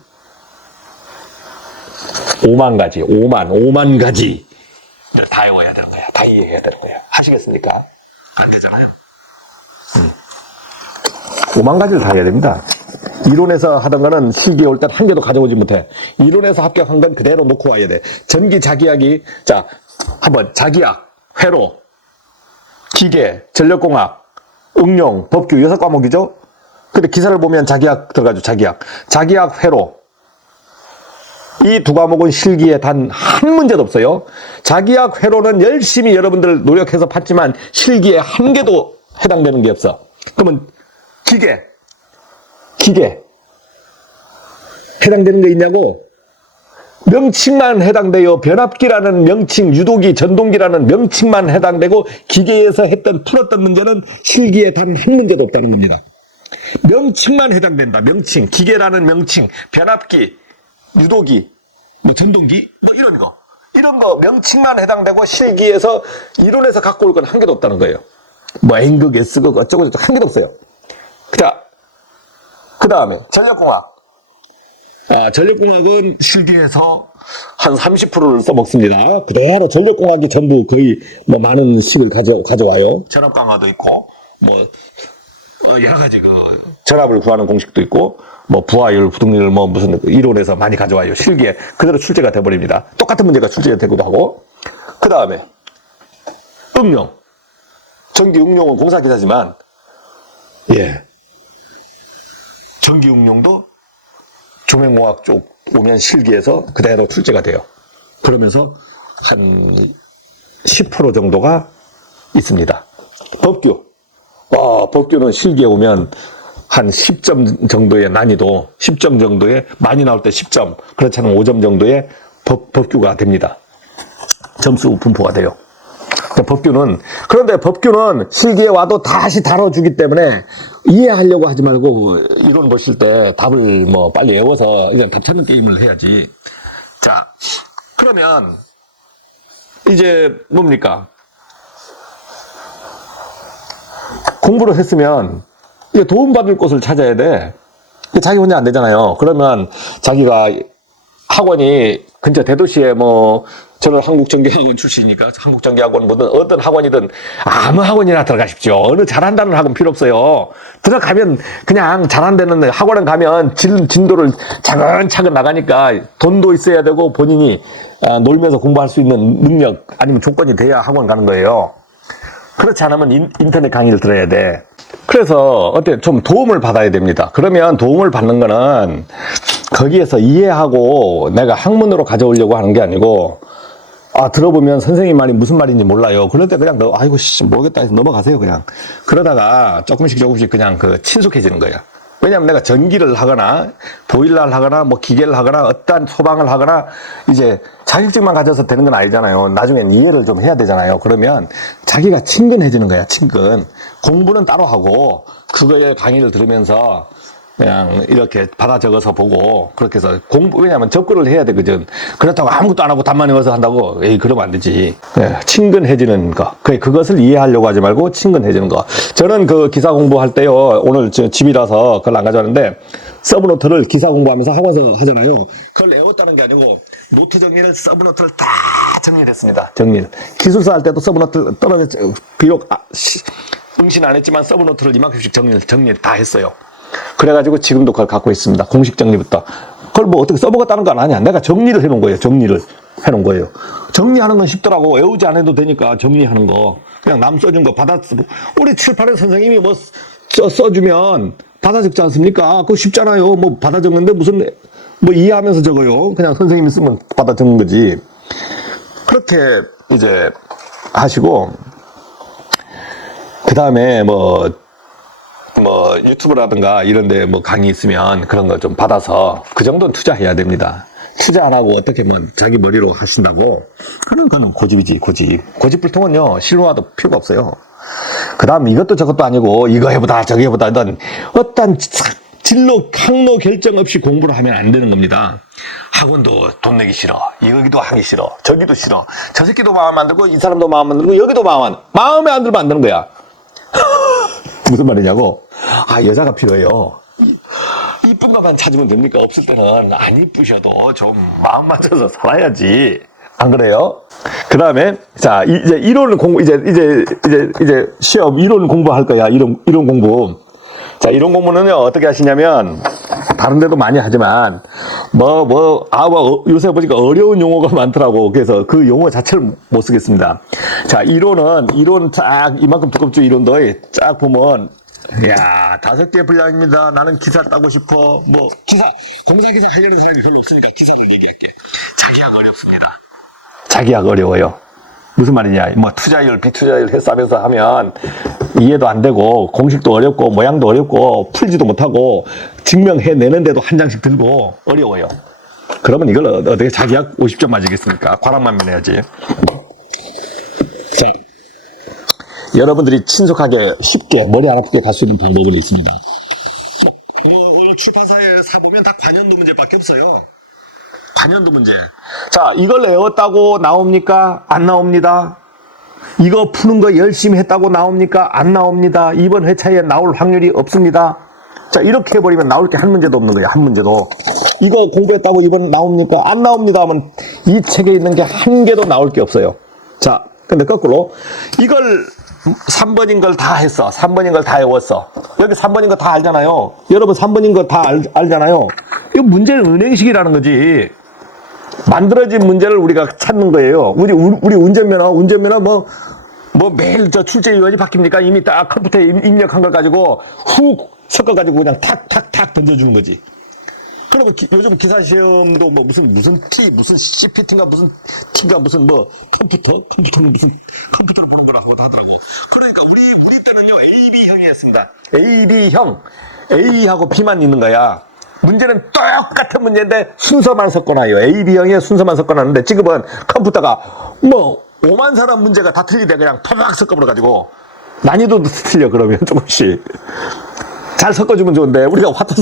5만 가지 다 외워야 되는 거야. 다 이해해야 되는 거야. 하시겠습니까? 안 되잖아요. 5만 가지를 다 해야 됩니다. 이론에서 하던 거는 실기에 올 땐 한 개도 가져오지 못해. 이론에서 합격한 건 그대로 놓고 와야 돼. 전기 자기약이, 한번 자기약, 회로, 기계, 전력공학, 응용, 법규 6과목이죠? 근데 기사를 보면 자기약 들어가죠. 자기약, 회로. 이 2과목은 실기에 단 한 문제도 없어요. 자기약, 회로는 열심히 여러분들 노력해서 봤지만 실기에 한 개도 해당되는 게 없어. 그러면 기계 해당되는 게 있냐고? 명칭만 해당돼요. 변압기라는 명칭, 유도기, 전동기라는 명칭만 해당되고 기계에서 풀었던 문제는 실기에 단 한 문제도 없다는 겁니다. 명칭만 해당된다. 명칭, 기계라는 명칭, 변압기, 유도기, 전동기, 이런 거 명칭만 해당되고 실기에서 이론에서 갖고 올 건 한 개도 없다는 거예요. N극, S극 어쩌고 한 개도 없어요. 그 다음에 전력공학. 전력공학은 실기에서 한 30%를 써먹습니다. 그대로 전력공학이 전부 거의 많은 식을 가져와요. 전압 강화도 있고, 여러 가지 전압을 구하는 공식도 있고, 부하율, 부등률, 무슨 이론에서 많이 가져와요. 실기에 그대로 출제가 돼버립니다. 똑같은 문제가 출제가 되기도 하고. 그 다음에 응용. 전기 응용은 공사기사지만, 전기 응용도 조명공학 쪽 오면 실기에서 그대로 출제가 돼요. 그러면서 한 10% 정도가 있습니다. 법규. 법규는 실기에 오면 한 10점 정도의 난이도, 10점 정도의, 많이 나올 때 10점, 그렇지 않으면 5점 정도의 법규가 됩니다. 점수 분포가 돼요. 그런데 법규는 실기에 와도 다시 다뤄주기 때문에 이해하려고 하지 말고 이론 보실 때 답을 빨리 외워서 이제 답 찾는 게임을 해야지. 그러면 이제 뭡니까? 공부를 했으면 이제 도움받을 곳을 찾아야 돼. 자기 혼자 안 되잖아요. 그러면 자기가 학원이 근처 대도시에 저는 한국전기학원 출신이니까 한국전기학원 뭐든 어떤 학원이든 아무 학원이나 들어가십시오. 어느 잘한다는 학원 필요 없어요. 들어가면 그냥 잘한다는 학원은 가면 진도를 차근차근 나가니까 돈도 있어야 되고 본인이 놀면서 공부할 수 있는 능력 아니면 조건이 돼야 학원 가는 거예요. 그렇지 않으면 인터넷 강의를 들어야 돼. 그래서 어때 좀 도움을 받아야 됩니다. 그러면 도움을 받는 거는 거기에서 이해하고 내가 학문으로 가져오려고 하는 게 아니고 들어보면 선생님 말이 무슨 말인지 몰라요. 그럴 때 그냥 아이고 모르겠다 해서 넘어가세요 그냥. 그러다가 조금씩 그냥 친숙해지는 거예요. 왜냐하면 내가 전기를 하거나 보일러를 하거나 뭐 기계를 하거나 어떠한 소방을 하거나 이제 자격증만 가져서 되는 건 아니잖아요. 나중엔 이해를 좀 해야 되잖아요. 그러면 자기가 친근해지는 거야. 친근. 공부는 따로 하고 그거에 강의를 들으면서 그냥 이렇게 받아 적어서 보고 그렇게 해서 왜냐면 접근을 해야 되거든. 그렇다고 아무것도 안 하고 답만 외워서 한다고 그러면 안 되지. 친근해지는 거. 그것을 이해하려고 하지 말고 친근해지는 거. 저는 그 기사 공부할 때요. 오늘 집이라서 그걸 안 가져왔는데 서브노트를 기사 공부하면서 학원에서 하잖아요. 그걸 외웠다는 게 아니고 노트 정리를 서브노트를 다 정리를 했습니다. 정리를. 기술사 할 때도 서브노트 떨어져 비록 응신 안 했지만 서브노트를 이만큼씩 정리를 다 했어요. 그래가지고 지금도 그걸 갖고 있습니다. 공식 정리부터. 그걸 뭐 어떻게 써먹었다는 건 아니야. 내가 정리를 해놓은 거예요. 정리를 해놓은 거예요. 정리하는 건 쉽더라고. 외우지 않아도 되니까 정리하는 거. 그냥 남 써준 거 우리 칠판에 선생님이 뭐 써주면 받아 적지 않습니까? 그거 쉽잖아요. 뭐 받아 적는데 무슨 뭐 이해하면서 적어요. 그냥 선생님이 쓰면 받아 적는 거지. 그렇게 이제 하시고 그 다음에 유튜브라든가 이런데 뭐 강의 있으면 그런 거 좀 받아서 그 정도는 투자해야 됩니다. 투자 안 하고 어떻게 하면 자기 머리로 하신다고? 그런 거는 고집이지, 고집. 고집불통은요, 실로와도 필요가 없어요. 그 다음 이것도 저것도 아니고 이거 해보다 저거 해보다 어떤 진로, 항로 결정 없이 공부를 하면 안 되는 겁니다. 학원도 돈 내기 싫어. 여기도 하기 싫어. 저기도 싫어. 저 새끼도 마음 안 들고 이 사람도 마음 안 들고 여기도 마음에 안 들면 안 되는 거야. 무슨 말이냐고? 여자가 필요해요. 이쁜 것만 찾으면 됩니까? 없을 때는 안 이쁘셔도 좀 마음 맞춰서 살아야지. 안 그래요? 그 다음에, 자, 이제 이론 공부, 이제 시험 이론 공부할 거야. 이론 공부. 자, 이론 공부는요, 어떻게 하시냐면, 다른 데도 많이 하지만, 요새 보니까 어려운 용어가 많더라고. 그래서 그 용어 자체를 못 쓰겠습니다. 자, 이론 쫙, 이만큼 두껍죠, 이론도. 쫙 보면, 5개 분량입니다. 나는 기사 따고 싶어. 공사기사 하려는 사람이 별로 없으니까 기사를 얘기할게. 자기학 어려워요. 무슨 말이냐. 투자율, 비투자율 해싸면서 하면 이해도 안 되고, 공식도 어렵고, 모양도 어렵고, 풀지도 못하고, 증명해내는데도 한 장씩 들고, 어려워요. 그러면 이걸 어떻게 자기학 50점 맞으겠습니까? 과락만 해야지. 자, 여러분들이 친숙하게 쉽게 머리 안 아프게 갈 수 있는 방법은 있습니다. 오늘 출판사에 사보면 다 관연도 문제밖에 없어요. 관연도 문제. 자, 이걸 외웠다고 나옵니까? 안 나옵니다. 이거 푸는 거 열심히 했다고 나옵니까? 안 나옵니다. 이번 회차에 나올 확률이 없습니다. 자, 이렇게 해버리면 나올 게 한 문제도 없는 거예요. 한 문제도. 이거 공부했다고 이번 나옵니까? 안 나옵니다 하면 이 책에 있는 게 한 개도 나올 게 없어요. 자, 근데 거꾸로 이걸 3번인 걸 다 했어. 3번인 걸 다 외웠어. 여기 3번인 거 다 알잖아요. 여러분 3번인 거 다 알잖아요. 이거 문제는 은행식이라는 거지. 만들어진 문제를 우리가 찾는 거예요. 우리 운전면허 매일 출제위원이 바뀝니까? 이미 딱 컴퓨터에 입력한 걸 가지고 훅 섞어가지고 그냥 탁탁탁 던져주는 거지. 그리고 요즘 기사 시험도 무슨 무슨 CPT인가 무슨 T가 무슨 컴퓨터는 무슨 컴퓨터로 보는 거라고 하더라고. 그러니까 우리 때는요 AB형이었습니다. A하고 B만 있는 거야. 문제는 똑같은 문제인데 순서만 섞어놔요. A, B형의 순서만 섞어놨는데 지금은 컴퓨터가 5만 사람 문제가 다 틀리대 그냥 파박 섞어버려가지고 난이도도 틀려. 그러면 조금씩 잘 섞어주면 좋은데 우리가 화투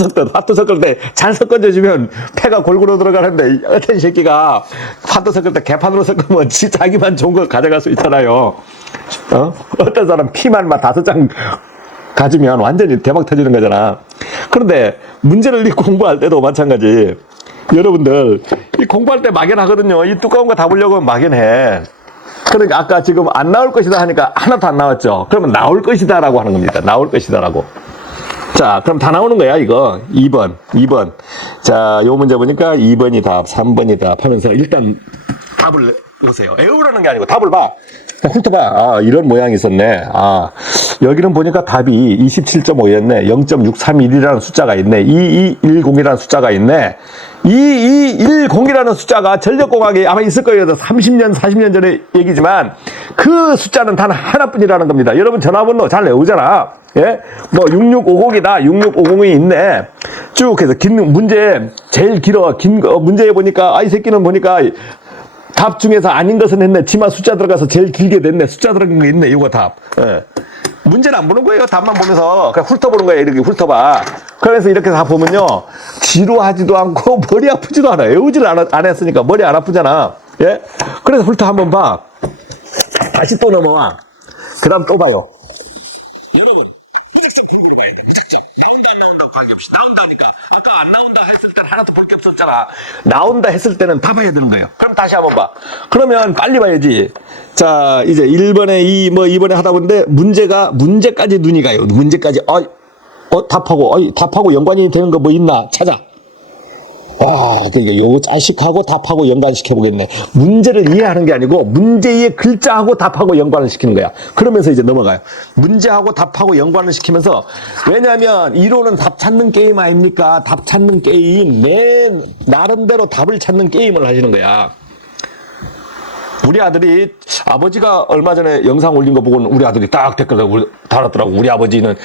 섞을 때 잘 섞어주면 패가 골고루 들어가는데 어떤 새끼가 화투 섞을 때 개판으로 섞으면 자기만 좋은 걸 가져갈 수 있잖아요. 어떤 사람 키만 5장 가지면 완전히 대박 터지는 거잖아. 그런데 문제를 공부할 때도 마찬가지. 여러분들, 이 공부할 때 막연하거든요. 이 두꺼운 거 다 보려고 하면 막연해. 그러니까 아까 지금 안 나올 것이다 하니까 하나도 안 나왔죠. 그러면 나올 것이다 라고 하는 겁니다. 나올 것이다 라고. 자, 그럼 다 나오는 거야, 이거. 2번. 자, 요 문제 보니까 2번이 답, 3번이 답 하면서 일단 답을 보세요. 외우라는 게 아니고 답을 봐. 훑어봐. 아, 이런 모양이 있었네. 아, 여기는 보니까 답이 27.5였네. 0.631이라는 숫자가 있네. 2210이라는 숫자가 있네. 2210이라는 숫자가 전력공학에 아마 있을 거예요. 30년, 40년 전의 얘기지만 그 숫자는 단 하나뿐이라는 겁니다. 여러분 전화번호 잘 외우잖아. 예? 뭐 6650이다. 6650이 있네. 쭉 해서 긴 문제 제일 길어. 긴 거 문제에 보니까 이 새끼는 보니까 답 중에서 아닌 것은 했네. 치마 숫자 들어가서 제일 길게 됐네. 숫자 들어간 거 있네. 이거 답. 예. 문제는 안 보는 거예요. 답만 보면서 그냥 훑어보는 거예요. 이렇게 훑어봐. 그래서 이렇게 다 보면요, 지루하지도 않고 머리 아프지도 않아. 외우지를 안 했으니까 머리 안 아프잖아. 예? 그래서 훑어 한번 봐. 다시 또 넘어와. 그 다음 또 봐요. 여러분, 무작정 공부를 봐야 돼. 무작정. 나온다 안 나온다고 관계없이 나온다니까. 아까 안 나온다 했을 때는 하나도 볼 게 없었잖아. 나온다 했을 때는 다 봐야 되는 거예요. 그럼 다시 한번 봐. 그러면 빨리 봐야지. 자, 이제 1번에 2번에 하다 보는데 문제까지 눈이 가요. 문제까지. 답하고 연관이 되는 거 뭐 있나 찾아. 그러니까 요 자식하고 답하고 연관시켜보겠네. 문제를 이해하는 게 아니고 문제의 글자하고 답하고 연관을 시키는 거야. 그러면서 이제 넘어가요. 문제하고 답하고 연관을 시키면서, 왜냐하면 이론은 답 찾는 게임 아닙니까? 답 찾는 게임. 내 나름대로 답을 찾는 게임을 하시는 거야. 우리 아들이, 아버지가 얼마 전에 영상 올린 거 보고는 우리 아들이 딱 댓글을 달았더라고. 우리 아버지는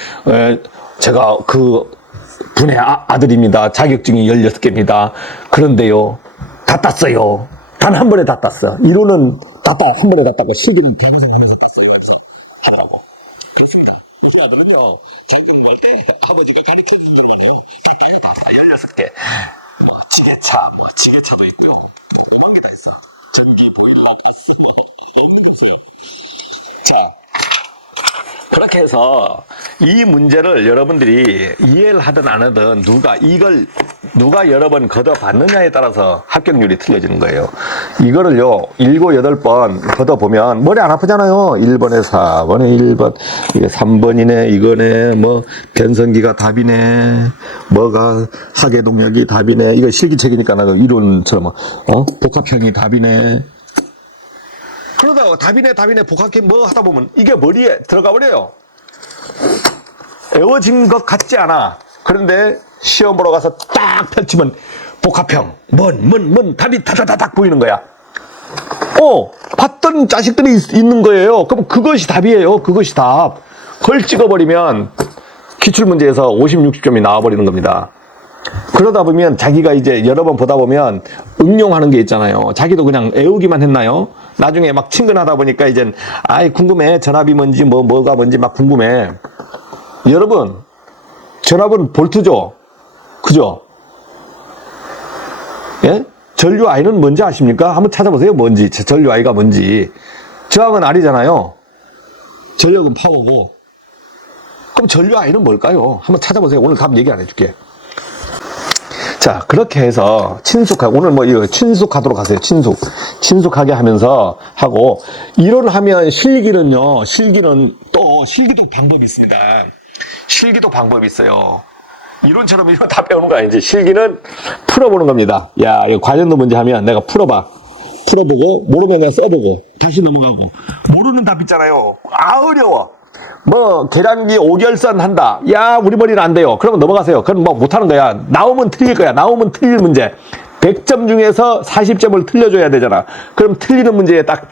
제가 그 분의 아들입니다. 자격증이 16개입니다. 그런데요, 다 땄어요. 단 한 번에 다 땄어. 이론은 한 번에 다 땄고, 실기는 대고생하면서 땄어요. 그렇습니다. 우리 아들은요, 자격증 볼 때 아버지가 가르쳐준 중이에요. 16개. 지게차도 있고요. 그런 게 다 있어. 전기, 보일러, 가스, 너무 보세요. 자, 그렇게 해서 이 문제를 여러분들이 이해를 하든 안 하든 누가 여러 번 걷어봤느냐에 따라서 합격률이 틀려지는 거예요. 이거를요, 7, 8번 걷어보면 머리 안 아프잖아요. 1번에 4번에 1번, 이게 3번이네, 이거네, 뭐, 변성기가 답이네, 뭐가 하계동력이 답이네, 이거 실기책이니까 나 이론처럼, 복합형이 답이네. 그러다가 답이네 복합형 뭐 하다 보면 이게 머리에 들어가 버려요. 외워진 것 같지 않아. 그런데 시험 보러 가서 딱 펼치면 복합형, 답이 다다다닥 보이는 거야. 봤던 자식들이 있는 거예요. 그럼 그것이 답이에요. 그것이 답. 그걸 찍어버리면 기출문제에서 50, 60점이 나와버리는 겁니다. 그러다 보면 자기가 이제 여러 번 보다 보면 응용하는 게 있잖아요. 자기도 그냥 외우기만 했나요? 나중에 막 친근하다 보니까 이젠 궁금해. 전압이 뭔지 뭐가 뭔지 막 궁금해. 여러분, 전압은 볼트죠? 그죠? 예? 전류 I는 뭔지 아십니까? 한번 찾아보세요. 뭔지. 전류 I가 뭔지. 저항은 R이잖아요. 전력은 파워고. 그럼 전류 I는 뭘까요? 한번 찾아보세요. 오늘 답 얘기 안 해줄게. 자, 그렇게 해서 오늘 이거 친숙하도록 하세요. 친숙하게 하면서 하고, 이론하면 실기도 방법이 있습니다. 실기도 방법이 있어요. 이론처럼 이거 다 배우는 거 아니지. 실기는 풀어보는 겁니다. 야, 이거 관련도 문제 하면 내가 풀어보고, 모르면 내가 써보고, 다시 넘어가고. 모르는 답 있잖아요. 어려워. 계량기 5결선 한다. 야, 우리 머리는 안 돼요. 그러면 넘어가세요. 그럼 못하는 거야. 나오면 틀릴 거야. 나오면 틀릴 문제. 100점 중에서 40점을 틀려줘야 되잖아. 그럼 틀리는 문제에 딱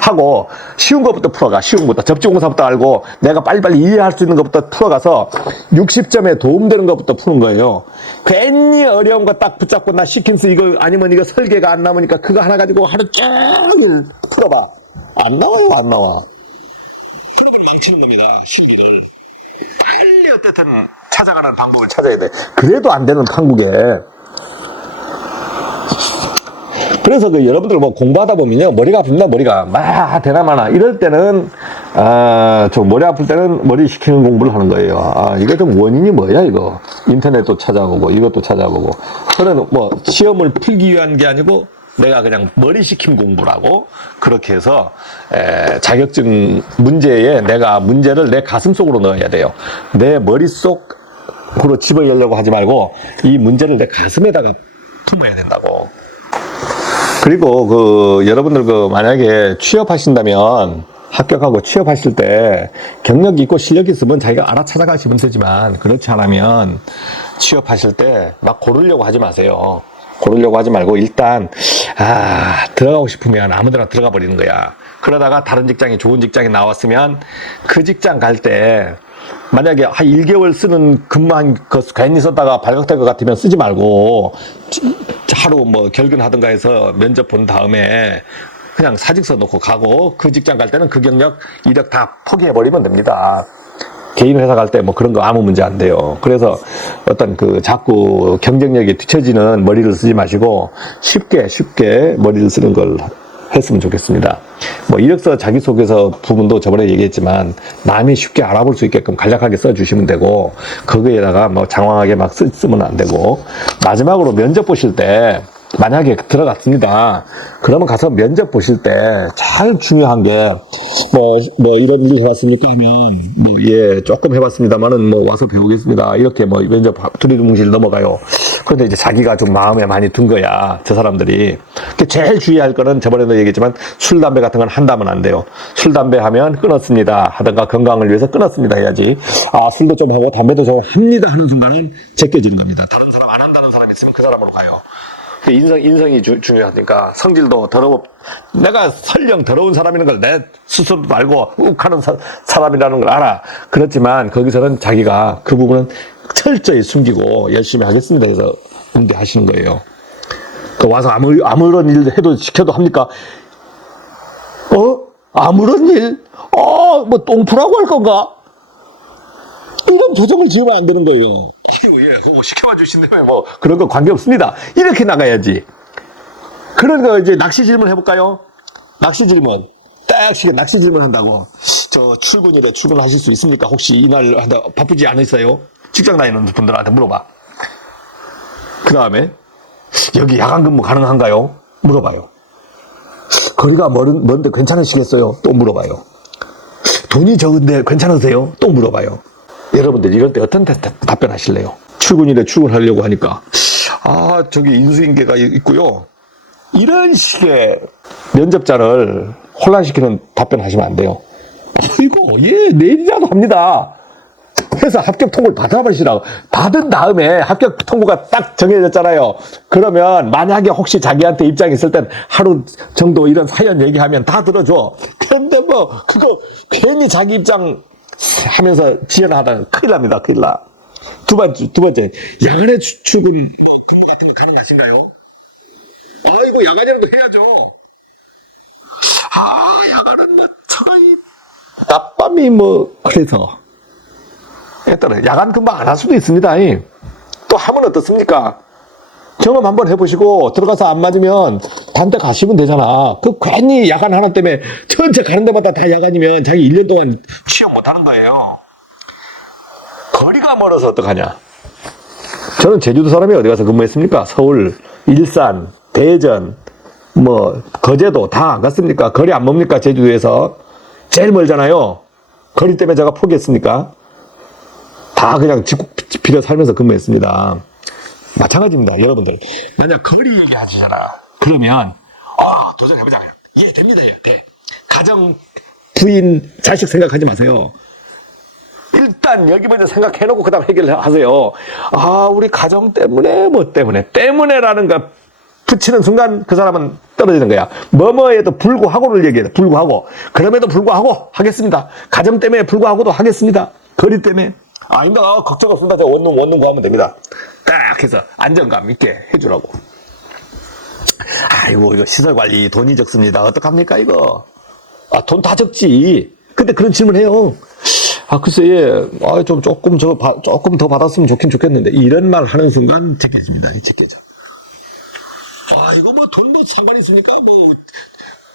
하고, 쉬운 것부터 풀어가. 쉬운 것부터. 접지공사부터 알고, 내가 빨리빨리 이해할 수 있는 것부터 풀어가서, 60점에 도움되는 것부터 푸는 거예요. 괜히 어려운 거 딱 붙잡고, 나 시킨스 이거, 아니면 이거 설계가 안 남으니까 그거 하나 가지고 하루 종일 풀어봐. 안 나와요, 안 나와. 그러면 망치는 겁니다. 실기를. 빨리 어쨌든 찾아가는 방법을 찾아야 돼. 그래도 안 되는 판국에. 그래서 여러분들 공부하다 보면요, 머리가 아픕니다. 머리가 되나 마나. 이럴 때는 저 머리 아플 때는 머리 식히는 공부를 하는 거예요. 이거 좀 원인이 뭐야, 이거. 인터넷도 찾아보고, 이것도 찾아보고. 그런, 시험을 풀기 위한 게 아니고, 내가 그냥 머리 식힘 공부라고, 그렇게 해서, 자격증 문제에 내가 문제를 내 가슴 속으로 넣어야 돼요. 내 머릿속으로 집어넣으려고 하지 말고, 이 문제를 내 가슴에다가 품어야 된다고. 그리고 여러분들 만약에 취업하신다면, 합격하고 취업하실 때 경력이 있고 실력이 있으면 자기가 알아 찾아가시면 되지만, 그렇지 않으면 취업하실 때 막 고르려고 하지 마세요. 고르려고 하지 말고 일단 들어가고 싶으면 아무 데나 들어가 버리는 거야. 그러다가 다른 직장이 좋은 직장이 나왔으면 그 직장 갈 때 만약에 한 1개월 쓰는 근무한 거 괜히 썼다가 발각될 것 같으면 쓰지 말고 하루 결근하든가 해서 면접 본 다음에 그냥 사직서 놓고 가고, 그 직장 갈 때는 그 경력, 이력 다 포기해버리면 됩니다. 개인 회사 갈 때 그런 거 아무 문제 안 돼요. 그래서 어떤 자꾸 경쟁력에 뒤처지는 머리를 쓰지 마시고, 쉽게 머리를 쓰는 걸 했으면 좋겠습니다. 이력서 자기소개서 부분도 저번에 얘기했지만, 남이 쉽게 알아볼 수 있게끔 간략하게 써주시면 되고, 거기에다가 장황하게 막 쓰면 안 되고, 마지막으로 면접 보실 때, 만약에 들어갔습니다. 그러면 가서 면접 보실 때 제일 중요한 게 이런 일 해봤습니까 하면 조금 해봤습니다만은 와서 배우겠습니다. 이렇게 면접 두리뭉실 넘어가요. 그런데 이제 자기가 좀 마음에 많이 든 거야, 저 사람들이. 제일 주의할 거는 저번에도 얘기했지만 술 담배 같은 건 한다면 안 돼요. 술 담배 하면 끊었습니다 하든가, 건강을 위해서 끊었습니다 해야지. 술도 좀 하고 담배도 좀 합니다 하는 순간은 제껴지는 겁니다. 다른 사람 안 한다는 사람이 있으면 그 사람으로 가요. 인성이 중요하니까. 성질도 내가 설령 더러운 사람이라는 걸 내 스스로도 알고 욱하는 사람이라는 걸 알아. 그렇지만 거기서는 자기가 그 부분은 철저히 숨기고 열심히 하겠습니다 해서 응대하시는 거예요. 와서 아무런 일 해도 시켜도 합니까? 아무런 일? 똥풀하고 할 건가? 이런 조정을 지으면 안 되는 거예요. 시켜봐 주신다면 그런 거 관계없습니다. 이렇게 나가야지. 그런 거 이제 낚시 질문 해볼까요? 낚시 질문. 낚시 질문 한다고. 저 출근일에 출근하실 수 있습니까? 혹시 이날 바쁘지 않으세요? 직장 다니는 분들한테 물어봐. 그 다음에 여기 야간 근무 가능한가요? 물어봐요. 거리가 먼데 괜찮으시겠어요? 또 물어봐요. 돈이 적은데 괜찮으세요? 또 물어봐요. 여러분들 이럴 때 어떤 답변하실래요? 출근일에 출근하려고 하니까 저기 인수인계가 있고요. 이런 식의 면접자를 혼란시키는 답변하시면 안 돼요. 내일이라도 합니다. 회사 합격 통보를 받아버리시라고. 받은 다음에 합격 통보가 딱 정해졌잖아요. 그러면 만약에 혹시 자기한테 입장이 있을 땐 하루 정도 이런 사연 얘기하면 다 들어줘. 그런데 그거 괜히 자기 입장 하면서 지연하다가 큰일 납니다. 큰일 나. 두 번째, 야간에 출근 근무 같은 거 가능하신가요? 이거 야간이라도 해야죠. 야간은 차라리 낮밤이 그래서 일단은 야간 금방 안 할 수도 있습니다. 또 하면 어떻습니까? 경험 한번 해보시고 들어가서 안 맞으면 다른 데 가시면 되잖아. 괜히 야간 하나 때문에 전체 가는 데마다 다 야간이면 자기 1년 동안 취업 못 하는 거예요. 거리가 멀어서 어떡하냐. 저는 제주도 사람이 어디 가서 근무했습니까? 서울, 일산, 대전, 거제도 다 안 갔습니까? 거리 안 멉니까? 제주도에서 제일 멀잖아요. 거리 때문에 제가 포기했습니까? 다 그냥 집 빌려 살면서 근무했습니다. 마찬가지입니다. 여러분들 만약 거리 얘기하시잖아. 그러면 도전해보자. 됩니다. 돼. 가정, 부인, 자식 생각하지 마세요. 일단 여기 먼저 생각해놓고 그 다음 해결하세요. 우리 가정 때문에 때문에라는 거 붙이는 순간 그 사람은 떨어지는 거야. 뭐뭐에도 불구하고를 얘기해. 불구하고. 그럼에도 불구하고 하겠습니다. 가정 때문에 불구하고도 하겠습니다. 거리 때문에. 아닙니다. 걱정 없습니다. 제가 원룸 구하면 됩니다. 딱 해서 안정감 있게 해주라고. 이거 시설관리 돈이 적습니다. 어떡합니까 이거? 돈 다 적지. 근데 그런 질문 해요. 글쎄, 조금 더 받았으면 좋겠는데. 이런 말 하는 순간 제껴집니다. 제껴져. 이거 돈 상관 있습니까?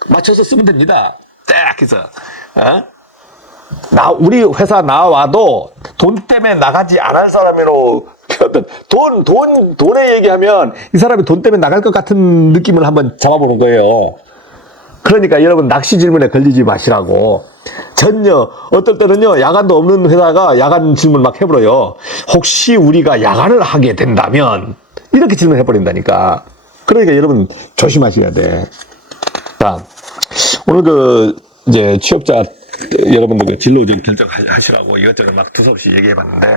맞춰서 쓰면 됩니다. 딱 해서. 우리 회사 나와도 돈 때문에 나가지 않을 사람으로 돈의 얘기하면 이 사람이 돈 때문에 나갈 것 같은 느낌을 한번 잡아보는 거예요. 그러니까 여러분 낚시 질문에 걸리지 마시라고. 전혀 어떨 때는요 야간도 없는 회사가 야간 질문 막 해버려요. 혹시 우리가 야간을 하게 된다면 이렇게 질문해 버린다니까. 그러니까 여러분 조심하셔야 돼. 자, 오늘 이제 취업자 여러분들 진로적 결정하시라고 이것저것 막 두서없이 얘기해봤는데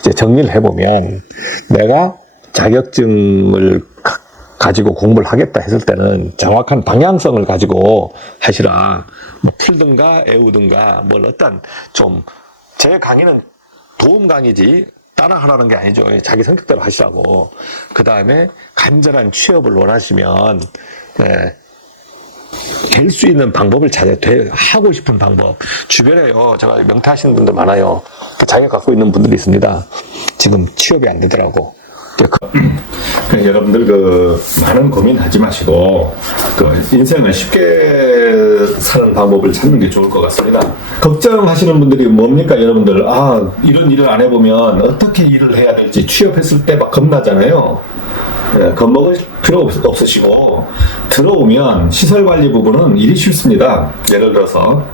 이제 정리를 해보면 내가 자격증을 가지고 공부를 하겠다 했을 때는 정확한 방향성을 가지고 하시라. 뭐 풀든가 애우든가 뭘 어떤 좀 제 강의는 도움 강의지 따라 하라는 게 아니죠. 자기 성격대로 하시라고. 그 다음에 간절한 취업을 원하시면 될 수 있는 방법을 하고 싶은 방법. 주변에요, 제가 명퇴하시는 분들 많아요. 자기가 갖고 있는 분들이 있습니다. 지금 취업이 안 되더라고. 여러분들 많은 고민하지 마시고 인생을 쉽게 사는 방법을 찾는 게 좋을 것 같습니다. 걱정하시는 분들이 뭡니까 여러분들? 이런 일을 안 해보면 어떻게 일을 해야 될지 취업했을 때 막 겁나잖아요. 겁먹을 필요 없으시고 들어오면 시설관리 부분은 일이 쉽습니다. 예를 들어서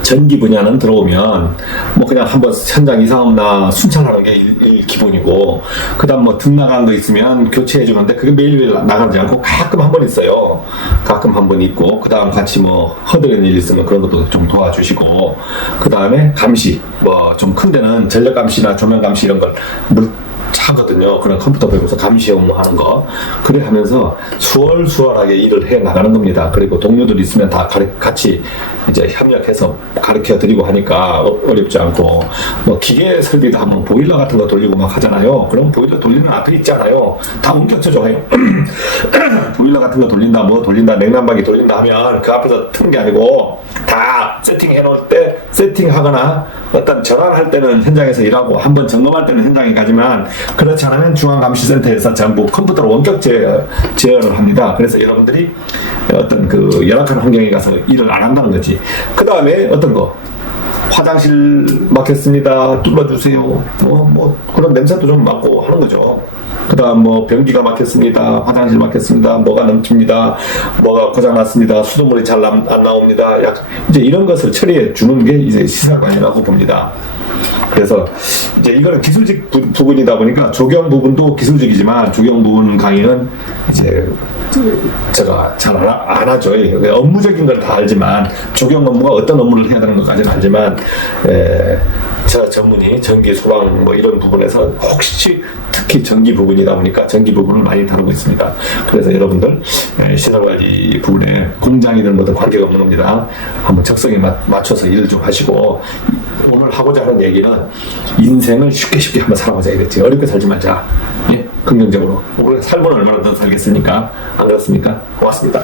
전기 분야는 들어오면 뭐 그냥 한번 현장 이상 없나 순찰하는 게 기본이고, 그 다음 뭐 등 나간 거 있으면 교체해 주는데 그게 매일매일 나가지 않고 가끔 한 번 있어요. 가끔 한 번 있고, 그 다음 같이 뭐 허드렛 일 있으면 그런 것도 좀 도와주시고, 그 다음에 감시, 뭐 좀 큰 데는 전력 감시나 조명 감시 이런 걸 하거든요. 그런 컴퓨터 배우면서 감시 업무 하는 거. 그래 하면서 수월하게 일을 해 나가는 겁니다. 그리고 동료들 있으면 다 같이 이제 협력해서 가르쳐 드리고 하니까 어렵지 않고, 뭐 기계 설비도 한번 보일러 같은 거 돌리고 막 하잖아요. 그럼 보일러 돌리는 앞에 있잖아요. 다 움켜쳐줘 해요. 보일러 같은 거 돌린다, 뭐 돌린다, 냉난방기 돌린다 하면 그 앞에서 트는 게 아니고 다 세팅해 놓을 때 세팅하거나 어떤 전환할 때는 현장에서 일하고 한번 점검할 때는 현장에 가지만, 그렇지 않으면 중앙감시센터에서 전부 컴퓨터로 원격 제어를 합니다. 그래서 여러분들이 어떤 열악한 환경에 가서 일을 안 한다는 거지. 그 다음에 어떤 거, 화장실 막혔습니다, 뚫어주세요, 그런 냄새도 좀 맡고 하는 거죠. 그 다음 뭐 변기가 막혔습니다, 화장실 막혔습니다, 뭐가 넘칩니다, 뭐가 고장났습니다, 수돗물이 잘 안 나옵니다. 이제 이런 것을 처리해 주는 게 이제 시설관이라고 봅니다. 그래서 이제 이거는 기술직 부분이다 보니까 조경 부분도 기술직이지만 조경 부분 강의는 이제 제가 잘 안 하죠. 업무적인 걸 다 알지만 조경 업무가 어떤 업무를 해야 되는 것까지는 알지만 저 전문이 전기, 소방 뭐 이런 부분에서 혹시 특히 전기 부분이다 보니까 전기 부분을 많이 다루고 있습니다. 그래서 여러분들 시설관리 부분에 공장이든 뭐든 관계가 없는 겁니다. 한번 적성에 맞춰서 일을 좀 하시고, 오늘 하고자 하는 얘기는 인생을 쉽게 한번 살아보자 이랬지. 어렵게 살지 말자. 예? 긍정적으로. 우리가 삶은 얼마나 더 살겠습니까? 안 그렇습니까? 고맙습니다.